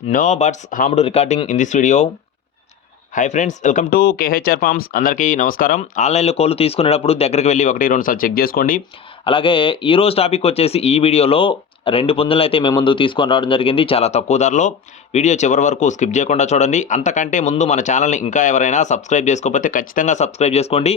No buts harmed recording in this video. Hi friends, welcome to KHR forms. అందరికీ నమస్కారం. ఆన్లైన్లో కోళ్ళు తీసుకునేటప్పుడు దగ్గరికి వెళ్ళి 1-2 సార్లు చెక్ చేసుకోండి. అలాగే ఈరోజు టాపిక్ వచ్చేసి ఈ వీడియోలో 2 పుంజులను అయితే మేము ముందు తీసుకొని రావడం జరిగింది చాలా తక్కువ ధరలో. వీడియో చివరి వరకు స్కిప్ చేయకుండా చూడండి. అంతకంటే ముందు మన ఛానల్ని ఇంకా ఎవరైనా సబ్స్క్రైబ్ చేసుకోకపోతే ఖచ్చితంగా సబ్స్క్రైబ్ చేసుకోండి.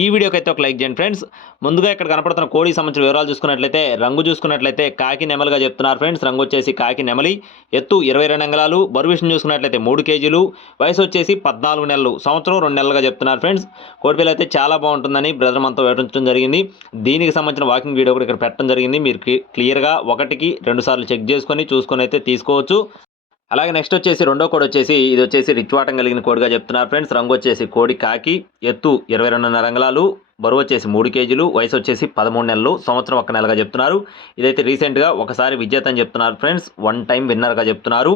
ఈ వీడియోకి అయితే ఒక లైక్ చేయండి ఫ్రెండ్స్. ముందుగా ఇక్కడ కనపడుతున్న కోడి సంబంధించిన వివరాలు చూసుకున్నట్లయితే రంగు చూసుకున్నట్లయితే కాకి నెమలుగా చెప్తున్నారు ఫ్రెండ్స్. రంగు వచ్చేసి కాకి నెమలి, ఎత్తు 22 అంగుళాలు, బరువు విషయం చూసుకున్నట్లయితే 3 కేజీలు, వయసు వచ్చేసి 14 నెలలు, సంవత్సరం 2 నెలలుగా చెప్తున్నారు ఫ్రెండ్స్. కోడి పిల్ల అయితే చాలా బాగుంటుందని బ్రదర్ మనతో వివరించడం జరిగింది. దీనికి సంబంధించిన వాకింగ్ వీడియో కూడా ఇక్కడ పెట్టడం జరిగింది. మీరు క్లియర్గా 1-2 సార్లు చెక్ చూసుకొని అయితే తీసుకోవచ్చు. అలాగే నెక్స్ట్ వచ్చేసి రెండో కోడి వచ్చేసి ఇది వచ్చేసి రిచ్ వాటం కలిగిన కోడిగా చెప్తున్నారు ఫ్రెండ్స్. రంగు వచ్చేసి కోడి కాకి, ఎత్తు 22.5 అంగుళాలు, బరువు వచ్చేసి 3 కేజీలు, వయసు వచ్చేసి 13 నెలలు, సంవత్సరం 1 నెలగా చెప్తున్నారు. ఇదైతే రీసెంట్గా ఒకసారి విజేత అని చెప్తున్నారు ఫ్రెండ్స్. 1 టైం విన్నర్గా చెప్తున్నారు.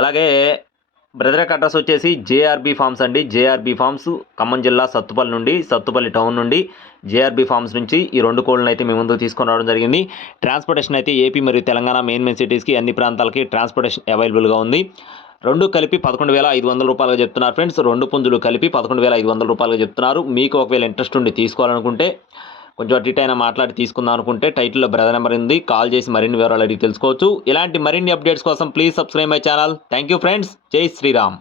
అలాగే బ్రదర్ యొక్క అడ్రస్ వచ్చేసి జేఆర్బీ ఫార్మ్స్ అండి. జేఆర్బీ ఫార్మ్స్ ఖమ్మం జిల్లా సత్తుపల్లి టౌన్ నుండి జేఆర్బీ ఫార్మ్స్ నుంచి ఈ 2 కోళ్ళను అయితే మేము ముందుకు తీసుకొని రావడం జరిగింది. ట్రాన్స్పోర్టేషన్ అయితే ఏపీ మరియు తెలంగాణ మెయిన్ సిటీస్కి అన్ని ప్రాంతాలకి ట్రాన్స్పోర్టేషన్ అవైలబుల్గా ఉంది. 2 కలిపి 11,500 రూపాయలుగా చెప్తున్నారు ఫ్రెండ్స్. 2 పుంజులు కలిపి 11,500 రూపాయలుగా చెప్తున్నారు. మీకు ఒకవేళ ఇంట్రెస్ట్ ఉండి తీసుకోవాలనుకుంటే, కొంచెం అటు ఇటు అయినా మాట్లాడి తీసుకుందాం అనుకుంటే టైటిల్లో బ్రదర్ నెంబర్ ఉంది, కాల్ చేసి మరిన్ని వివరాలు అడిగి తెలుసుకోవచ్చు. ఇలాంటి మరిన్ని అప్డేట్స్ కోసం please subscribe my channel. Thank you friends. జై శ్రీరామ్.